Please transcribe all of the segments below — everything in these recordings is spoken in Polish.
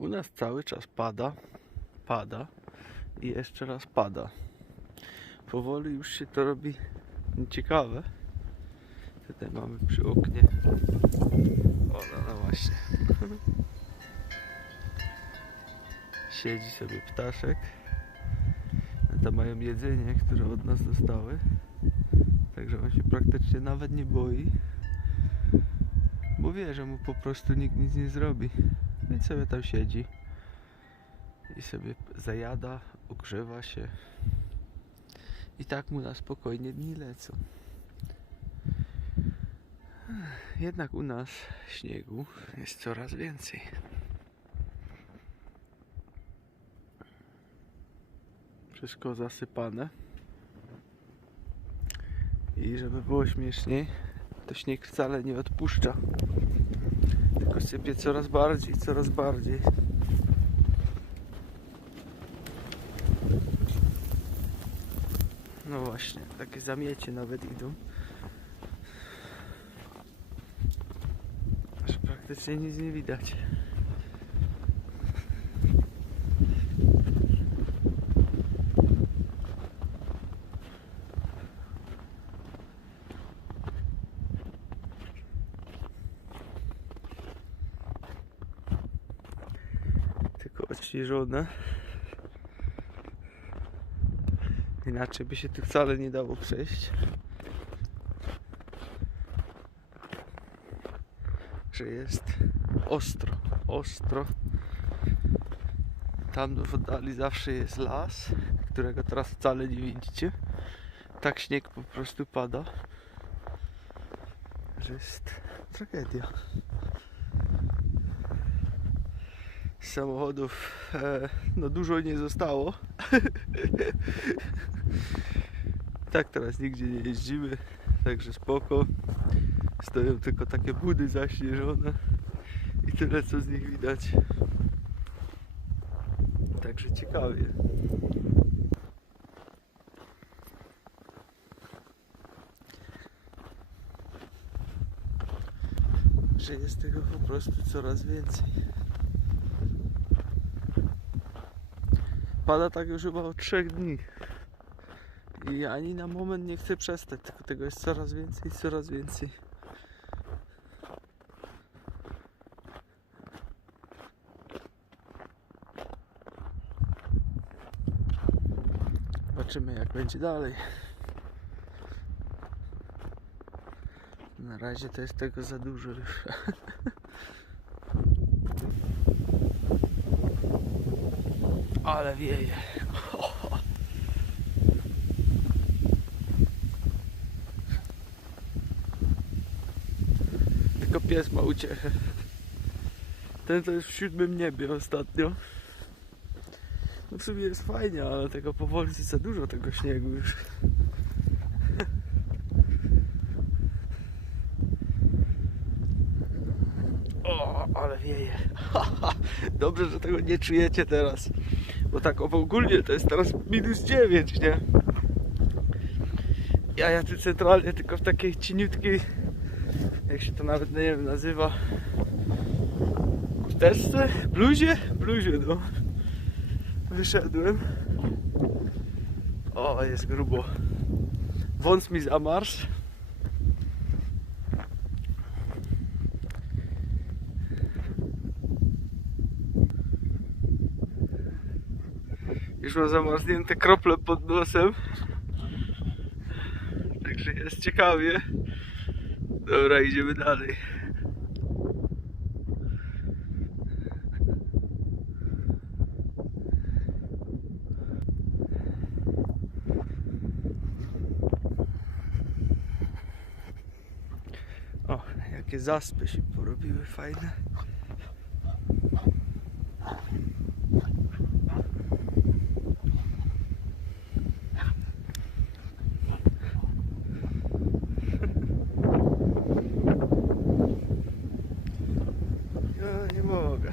U nas cały czas pada, pada i jeszcze raz pada. Powoli już się to robi ciekawe. Tutaj mamy przy oknie. O, no, no właśnie. Siedzi sobie ptaszek. Tam mają jedzenie, które od nas dostały. Także on się praktycznie nawet nie boi. Bo wie, że mu po prostu nikt nic nie zrobi. Więc sobie tam siedzi. I sobie zajada, ogrzewa się. I tak mu na spokojnie dni lecą. Jednak u nas śniegu jest coraz więcej. Wszystko zasypane. I żeby było śmieszniej, to śnieg wcale nie odpuszcza. Sypie coraz bardziej, coraz bardziej. No właśnie, takie zamiecie nawet idą. Aż praktycznie nic nie widać. Tylko odśnieżone. Inaczej by się tu wcale nie dało przejść. Że jest ostro, ostro. Tam w oddali zawsze jest las, którego teraz wcale nie widzicie. Tak śnieg po prostu pada, że jest tragedia. Z samochodów e, no dużo nie zostało. tak teraz nigdzie nie jeździmy, także spoko. Stoją tylko takie budy zaśnieżone i tyle co z nich widać. Także ciekawie. Że jest tego po prostu coraz więcej. Pada tak już chyba od trzech dni. I ani na moment nie chcę przestać, tylko tego jest coraz więcej, coraz więcej. Zobaczymy jak będzie dalej. Na razie to jest tego za dużo już. Ale wieje. Tylko pies ma uciechę. Ten to jest w siódmym niebie ostatnio. No w sumie jest fajnie, ale tego powoli jest za dużo tego śniegu już. O, ale wieje. Dobrze, że tego nie czujecie teraz. Bo tak ogólnie to jest teraz minus 9, nie? Ja ja tu centralnie tylko w takiej cieniutkiej, jak się to nawet nie wiem nazywa, kurteczce, bluzie, bluzie no. Wyszedłem. O, jest grubo. Wąs mi zamarsz. Już mam zamarznięte krople pod nosem. Także jest ciekawie. Dobra, idziemy dalej. O, jakie zaspy się porobiły fajne. Ja nie mogę.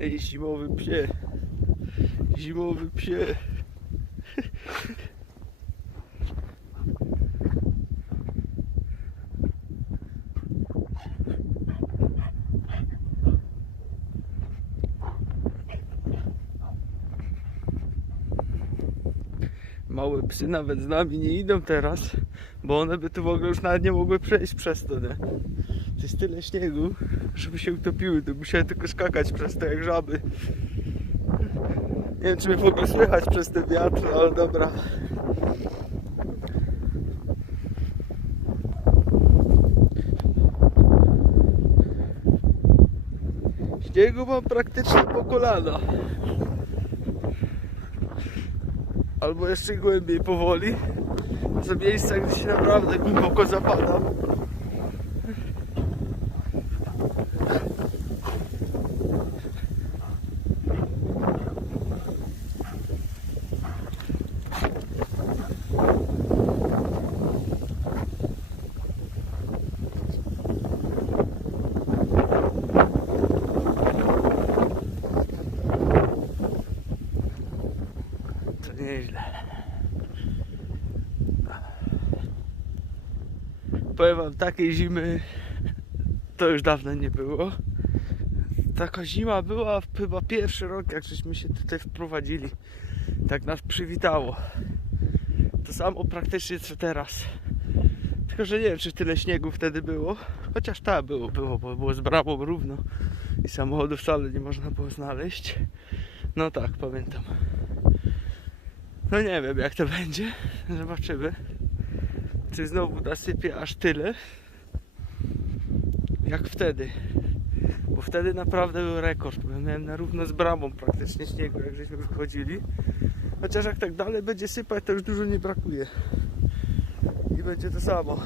Ej, zimowy psie. Zimowy psie. Psy nawet z nami nie idą teraz, bo one by tu w ogóle już nawet nie mogły przejść przez to, nie? To jest tyle śniegu, żeby się utopiły, to musiałem tylko skakać przez to jak żaby. Nie wiem, czy mnie w ogóle słychać przez ten wiatr, ale dobra. Śniegu mam praktycznie po kolana. Albo jeszcze głębiej powoli. Są miejsca, gdzie się naprawdę głęboko zapadam. To nieźle. Takiej zimy to już dawno nie było. Taka zima była chyba pierwszy rok, jak żeśmy się tutaj wprowadzili. Tak nas przywitało. To samo praktycznie co teraz. Tylko, że nie wiem, czy tyle śniegu wtedy było. Chociaż tak było, było, bo było z bramą równo. I samochodu wcale nie można było znaleźć. No tak, pamiętam. No nie wiem jak to będzie. Zobaczymy. Czy znowu nasypie aż tyle jak wtedy. Bo wtedy naprawdę był rekord. Bo miałem na równo z bramą praktycznie śniegu, jak żeśmy wychodzili. Chociaż jak tak dalej będzie sypać, to już dużo nie brakuje. I będzie to samo.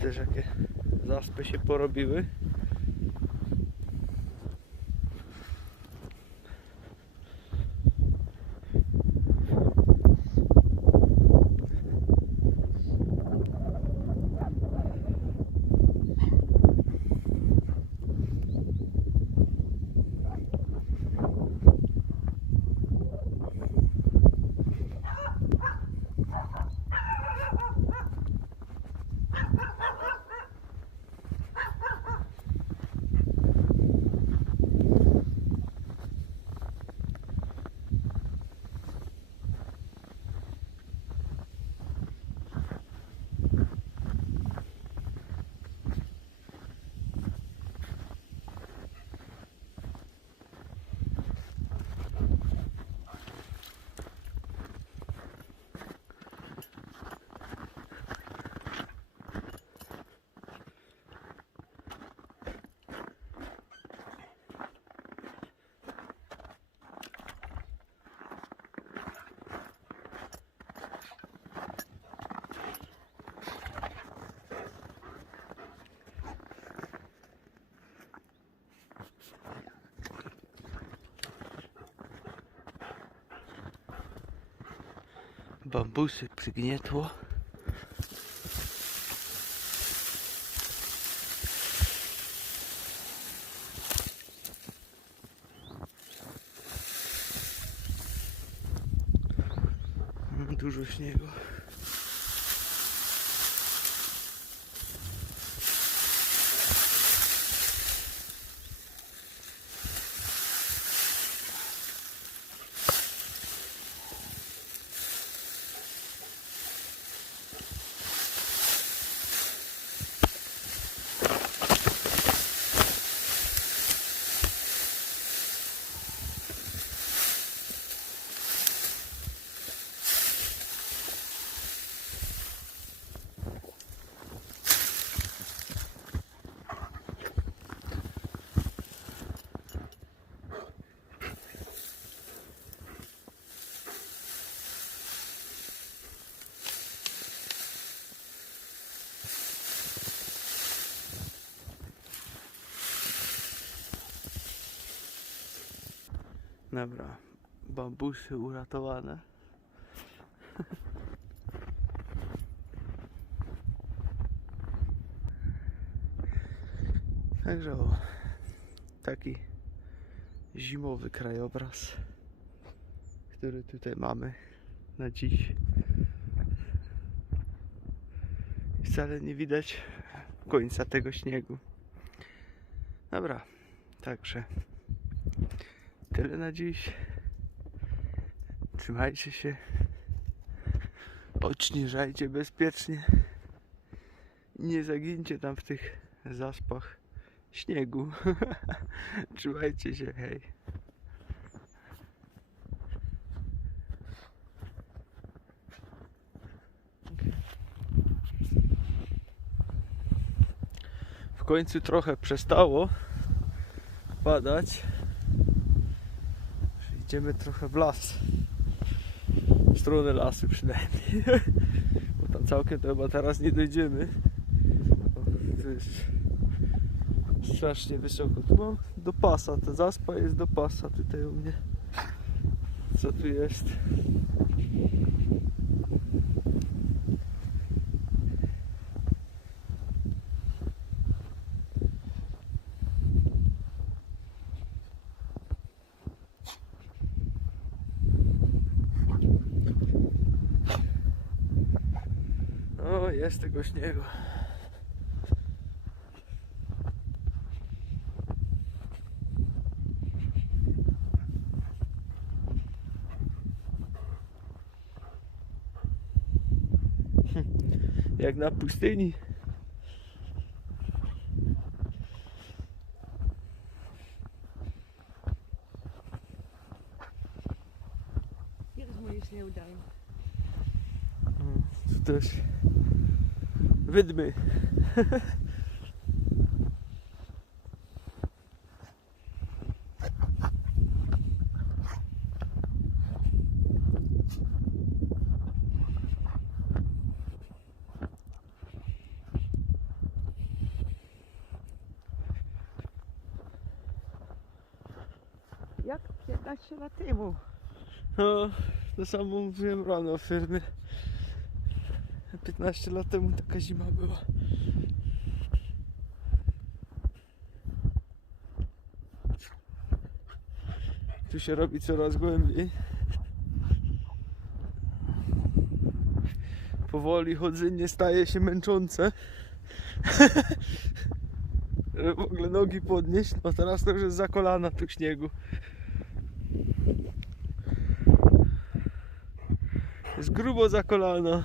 Też jakie zaspy się porobiły. Bambusy przygnietło. Dużo śniegu. Dobra, bambusy uratowane. Także o, taki zimowy krajobraz, który tutaj mamy na dziś. Wcale nie widać końca tego śniegu. Dobra, także tyle na dziś. Trzymajcie się. Odśnieżajcie bezpiecznie. Nie zagincie tam w tych zaspach śniegu. Trzymajcie się, hej. W końcu trochę przestało padać. Idziemy trochę w las. W stronę lasu przynajmniej. Bo tam całkiem to chyba teraz nie dojdziemy. To jest strasznie wysoko. Tu mam do pasa. Ta zaspa jest do pasa tutaj u mnie. Co tu jest? O, jest tego śniegu. Jak na pustyni. Jedes moje się nie udaje. Mm, Tu też wydmy. Jak 15 lat temu. No, to samo mówiłem rano w firmie. 15 lat temu taka zima była. Tu się robi coraz głębiej. Powoli chodzenie staje się męczące. W ogóle nogi podnieść. No teraz to już jest za kolana tu śniegu. Jest grubo za kolana.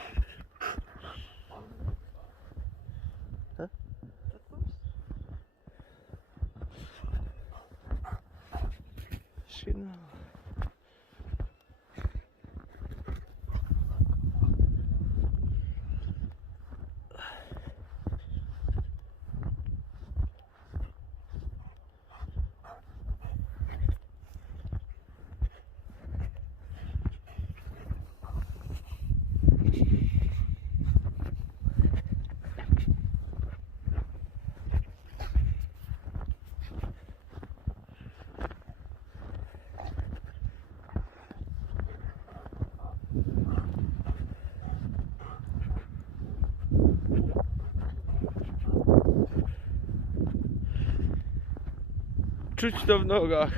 Czuć to w nogach,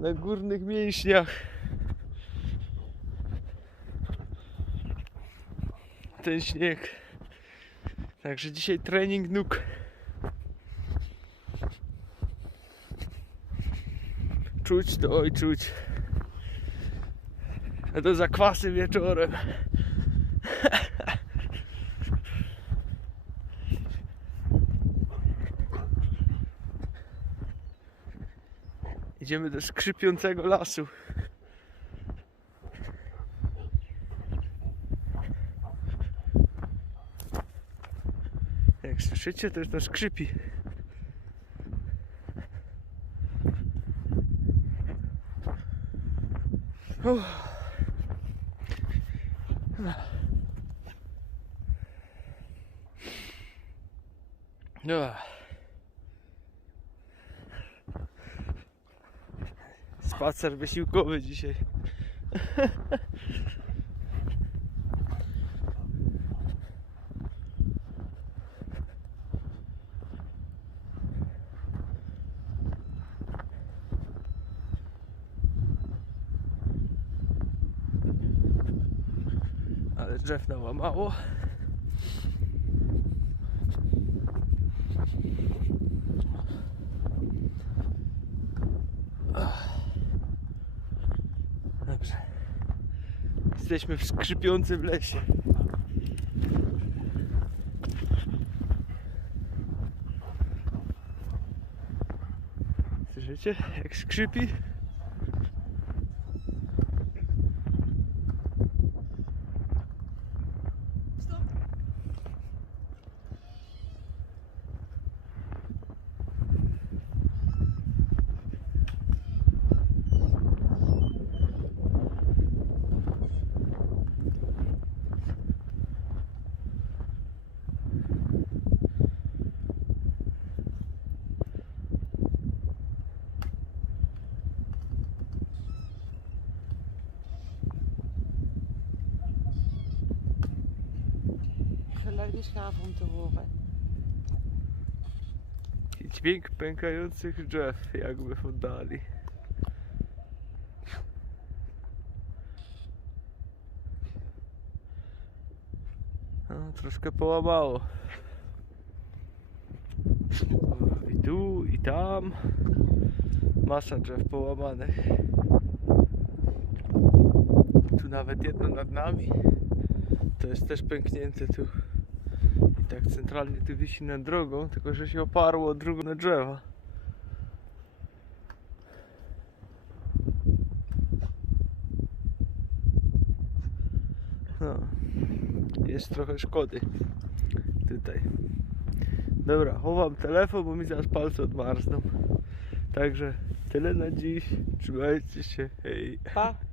na górnych mięśniach. Ten śnieg. Także dzisiaj trening nóg. Czuć to, oj, czuć. A to zakwasy wieczorem. Idziemy do skrzypiącego lasu. Jak słyszycie, to to skrzypi. Uff. Ach. Spacer wysiłkowy dzisiaj. Ale drzew nałamało. Dobrze. Jesteśmy w skrzypiącym lesie. Słyszycie? Jak skrzypi? Gaaf om te horen. Dźwięk pękających drzew, jakby w oddali. No, troszkę połamało. I tu, i tam. Masa drzew połamanych. Tu nawet jedno nad nami. To jest też pęknięte tu. Tak centralnie tu wisi nad drogą, tylko że się oparło drugą drzewa. No, jest trochę szkody tutaj. Dobra, chowam telefon, bo mi zaraz palce odmarzną. Także tyle na dziś. Trzymajcie się. Hej. Pa.